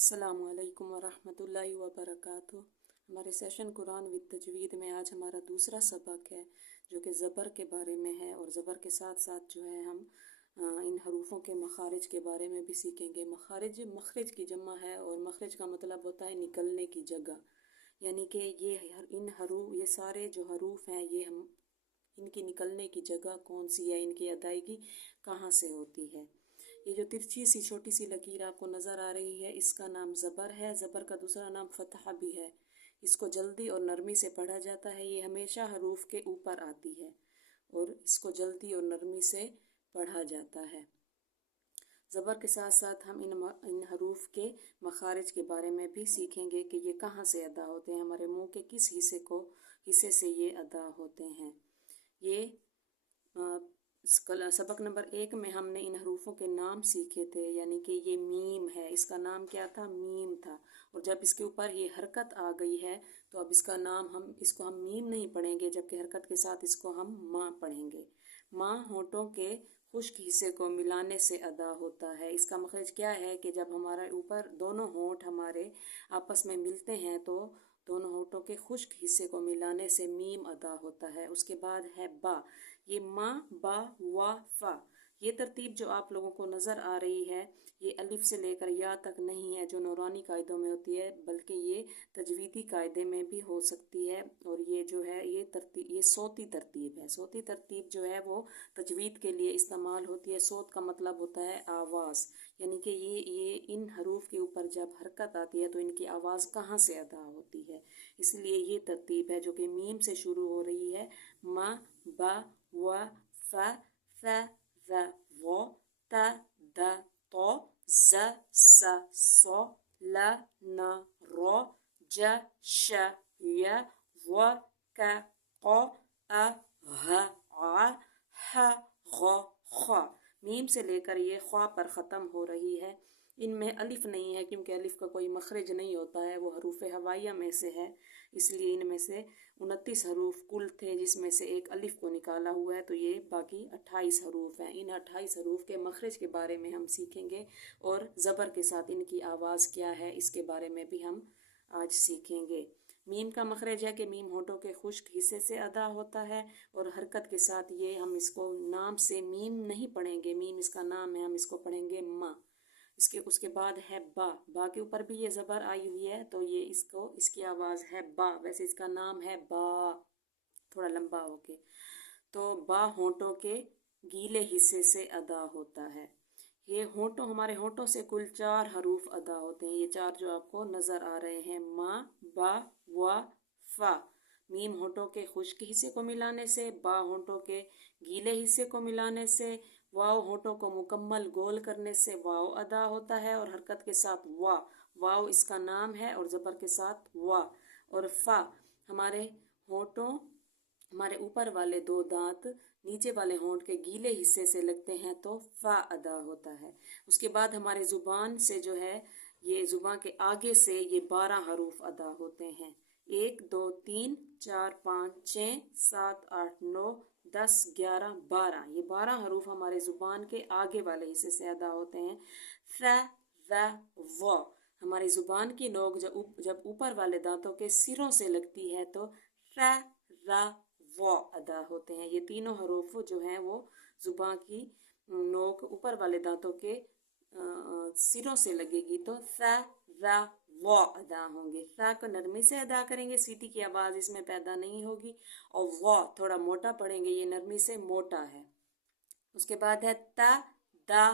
अस्सलामु अलैकुम वरहमतुल्लाहि वबरकातुह। हमारे सेशन कुरान विद तजवीद में आज हमारा दूसरा सबक है जो कि ज़बर के बारे में है, और ज़बर के साथ साथ जो है हम इन हरूफों के मखारिज के बारे में भी सीखेंगे। मखारिज मखरज की जमा है, और मखरज का मतलब होता है निकलने की जगह, यानी कि ये सारे जो हरूफ हैं ये हम इनकी निकलने की जगह कौन सी है, इनकी अदायगी कहाँ से होती है। ये जो तिरछी सी छोटी सी लकीर आपको नज़र आ रही है, इसका नाम ज़बर है। ज़बर का दूसरा नाम फतहा भी है। इसको जल्दी और नरमी से पढ़ा जाता है। ये हमेशा हरूफ के ऊपर आती है और इसको जल्दी और नरमी से पढ़ा जाता है। ज़बर के साथ साथ हम इन हरूफ के मखारिज के बारे में भी सीखेंगे कि ये कहाँ से अदा होते हैं, हमारे मुंह के किस हिस्से से ये अदा होते हैं। ये सबक नंबर 1 में हमने इन हरूफों के नाम सीखे थे, यानी कि ये मीम है, इसका नाम क्या था, मीम था। और जब इसके ऊपर ये हरकत आ गई है तो अब इसको हम मीम नहीं पढ़ेंगे, जबकि हरकत के साथ इसको हम माँ पढ़ेंगे। माँ होठों के खुश्क हिस्से को मिलाने से अदा होता है। इसका मखरज क्या है कि जब हमारा ऊपर दोनों होठ हमारे आपस में मिलते हैं तो दोनों होठों के खुश्क हिस्से को मिलाने से मीम अदा होता है। उसके बाद है बा। ये मा बा वा फा, ये तरतीब जो आप लोगों को नज़र आ रही है ये अलिफ से लेकर या तक नहीं है जो नूरानी कायदों में होती है, बल्कि ये तजवीदी कायदे में भी हो सकती है। और ये जो है ये सोती तरतीब है। सोती तरतीब जो है वो तजवीद के लिए इस्तेमाल होती है। सोत का मतलब होता है आवाज़, यानी कि ये इन हरूफ के ऊपर जब हरकत आती है तो इनकी आवाज़ कहाँ से अदा होती है, इसलिए ये तरतीब है जो कि मीम से शुरू हो रही है। मा बा व फ व वो त द तो ज स सो ल न रो ज श य व क क़ अ ह आ ह ग़ ख़। मीम से लेकर ये ख्वा पर ख़त्म हो रही है। इनमें अलिफ नहीं है क्योंकि अलिफ का कोई मखरज नहीं होता है, वो हरूफ हवाइया में से है, इसलिए इनमें से 29 हरूफ कुल थे जिसमें से एक अलिफ को निकाला हुआ है, तो ये बाकी 28 हरूफ हैं। इन 28 हरूफ के मखरज के बारे में हम सीखेंगे, और ज़बर के साथ इनकी आवाज़ क्या है इसके बारे में भी हम आज सीखेंगे। मीम का मखरज है कि मीम होठों के खुश्क हिस्से से अदा होता है, और हरकत के साथ ये हम इसको नाम से मीम नहीं पढ़ेंगे, मीम इसका नाम है, हम इसको पढ़ेंगे माँ। उसके बाद है बा। बा के ऊपर भी ये ज़बर आई हुई है, तो ये इसकी आवाज़ है बा। वैसे इसका नाम है बा, थोड़ा लंबा होके। तो बा होठों के गीले हिस्से से अदा होता है। ये हमारे होठों से कुल 4 हरूफ अदा होते हैं। ये 4 जो आपको नज़र आ रहे हैं, मा बा वा फा। मीम होठों के खुश्क हिस्से को मिलाने से, बा होठों के गीले हिस्से को मिलाने से, वाव होठों को मुकम्मल गोल करने से वाव अदा होता है, और हरकत के साथ वाव इसका नाम है, और ज़बर के साथ वा। और फा हमारे ऊपर वाले 2 दांत नीचे वाले होंठ के गीले हिस्से से लगते हैं तो फा अदा होता है। उसके बाद हमारे ज़ुबान से जो है, ये ज़ुबान के आगे से ये 12 हरूफ अदा होते हैं। 1 2 3 4 5 6 7 8 9 10 11 12, ये 12 हरूफ हमारे ज़ुबान के आगे वाले हिस्से से अदा होते हैं। फ व हमारी ज़ुबान की नोक जब ऊपर वाले दांतों के सिरों से लगती है तो र वो अदा होते हैं। ये तीनों हरूफ जो हैं वो ज़ुबान की नोक ऊपर वाले दांतों के सिरों से लगेगी तो र वो अदा होंगे। रा को नरमी से अदा करेंगे, सीटी की आवाज़ इसमें पैदा नहीं होगी, और वो थोड़ा मोटा पढ़ेंगे, ये नरमी से मोटा है। उसके बाद है ता दा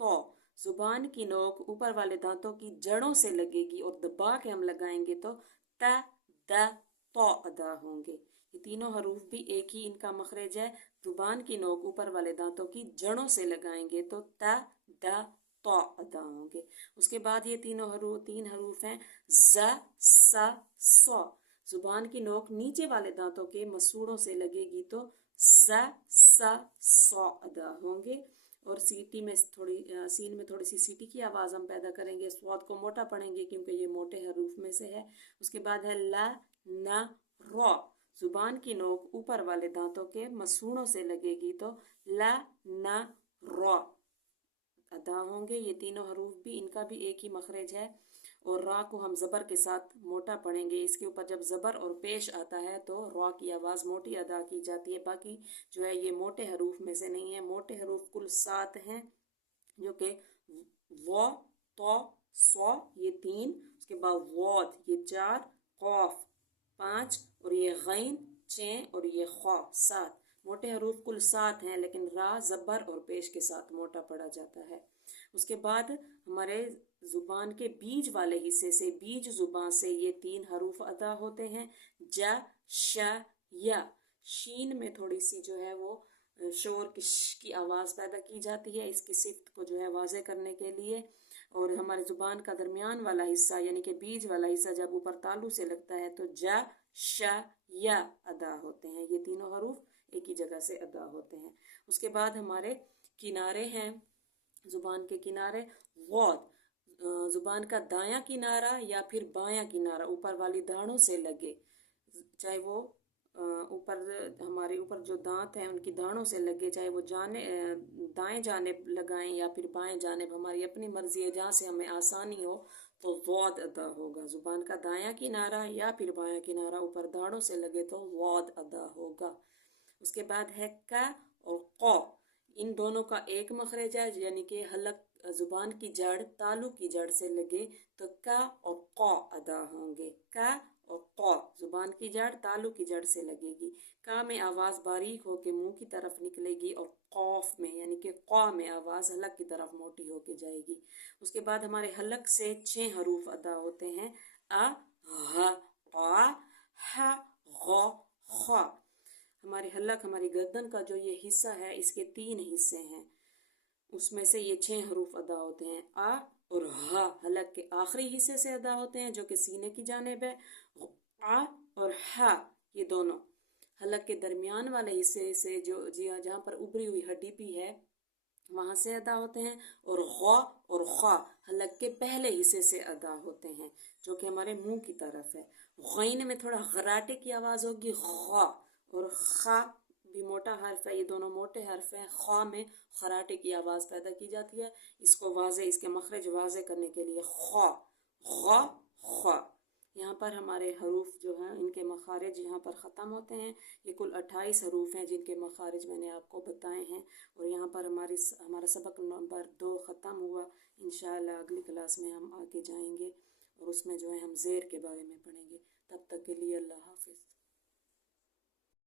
तो। ज़ुबान की नोक ऊपर वाले दांतों की जड़ों से लगेगी, और दबा के हम लगाएंगे तो ता दा तो अदा होंगे। ये तीनों हरूफ भी एक ही इनका मखरज है। ज़ुबान की नोक ऊपर वाले दांतों की जड़ों से लगाएंगे तो ता दा तो अदा होंगे। उसके बाद ये तीन हरूफ हैं ज सा सो। ज़ुबान की नोक नीचे वाले दांतों के मसूड़ों से लगेगी तो ज सा सो अदा होंगे। और सीन में थोड़ी सी सीटी की आवाज़ हम पैदा करेंगे, स्वाद को मोटा पढ़ेंगे क्योंकि ये मोटे हरूफ में से है। उसके बाद है ला न रो। ज़ुबान की नोक ऊपर वाले दांतों के मसूड़ों से लगेगी तो ला न रो ادا ہوں گے۔ یہ تینوں حروف بھی ان کا بھی ایک ہی مخرج ہے، اور را کو ہم زبر کے ساتھ موٹا پڑھیں گے۔ اس کے اوپر جب زبر اور پیش آتا ہے تو را کی آواز موٹی ادا کی جاتی ہے۔ باقی جو ہے یہ موٹے حروف میں سے نہیں ہے۔ موٹے حروف کل 7 ہیں، جو کہ و، تو، ص یہ 3، اس کے بعد واد یہ 4، قاف 5، اور یہ غین 6، اور یہ خا 7۔ موٹے حروف کل 7 ہیں، لیکن را زبر اور پیش کے ساتھ موٹا پڑا جاتا ہے۔ اس کے بعد ہمارے زبان کے بیج والے حصے سے، بیج زبان سے یہ 3 حروف ادا ہوتے ہیں، ج، ش، یا۔ شین میں تھوڑی سی جو ہے وہ شور کی آواز پیدا کی جاتی ہے، اس کی صفت کو جو ہے واضح کرنے کے لیے۔ اور ہمارے زبان کا درمیان والا حصہ یعنی کہ بیج والا حصہ جب اوپر تالو سے لگتا ہے تو ج، ش، یا ادا ہوتے ہیں۔ یہ تینوں حروف ایک ہی جگہ سے ادا ہوتے ہیں۔ اس کے بعد ہمارے کنارے ہیں، زبان کے کنارے۔ غوت زبان کا دایاں کنارہ یا پھر بایاں کنارہ اوپر والی داڑھوں سے لگے، چاہے وہ اوپر ہمارے اوپر جو دانت ہیں ان کی داڑھوں سے لگے، چاہے وہ دائیں جانب لگائیں یا پھر بائیں جانب، ہماری اپنی مرضی ہے، جہاں سے ہمیں آسانی ہو تو واد ادا ہوگا۔ زبان کا دایاں کنارہ یا پھر بایاں کنارہ اوپر داڑھوں سے لگے تو واد ادا ہوگا۔ اس کے بعد ہے کا اور قو۔ ان دونوں کا ایک مخرج ہے، یعنی کہ حلق زبان کی جڑ تالو کی جڑ سے لگے تو کا اور قو ادا ہوں گے۔ کا اور قو زبان کی جڑ تالو کی جڑ سے لگے گی۔ کا میں آواز باریک ہو کے منہ کی طرف نکلے گی، اور قوف میں یعنی کہ قو میں آواز حلق کی طرف موٹی ہو کے جائے گی۔ اس کے بعد ہمارے حلق سے 6 حروف ادا ہوتے ہیں، ا، غ، قا، ح، غ، خ۔ ہمارے حلق ہماری گردن کا جو یہ حصہ ہے اس کے 3 حصے ہیں، اس میں سے یہ 6 حروف ادا ہوتے ہیں۔ ا اور ہ حلق کے آخری حصے سے ادا ہوتے ہیں جو کہ سینے کی جانب ہے۔ ا اور ہ یہ دونوں حلق کے درمیان والے حصے سے جو جہاں پر ابری ہوئی ہڈی بھی ہے وہاں سے ادا ہوتے ہیں، اور غ اور خ حلق کے پہلے حصے سے ادا ہوتے ہیں جو کہ ہمارے منہ کی طرف ہے۔ غین میں تھوڑا غراٹے کی آواز ہوگی، غ، اور خ بھی موٹا حرف ہے، یہ دونوں موٹے حرف ہیں۔ خ میں خراٹے کی آواز پیدا کی جاتی ہے، اس کو واضح، اس کے مخرج واضح کرنے کے لیے خ، غ، خ۔ یہاں پر ہمارے حروف جو ہیں ان کے مخارج یہاں پر ختم ہوتے ہیں۔ یہ کل 28 حروف ہیں جن کے مخارج میں نے آپ کو بتائے ہیں، اور یہاں پر ہمارا سبق نمبر 2 ختم ہوا۔ انشاءاللہ اگلی کلاس میں ہم آگے جائیں گے اور اس میں جو ہے ہم زیر کے بارے میں پڑھیں گے۔ تب تک کے لیے اللہ حافظ۔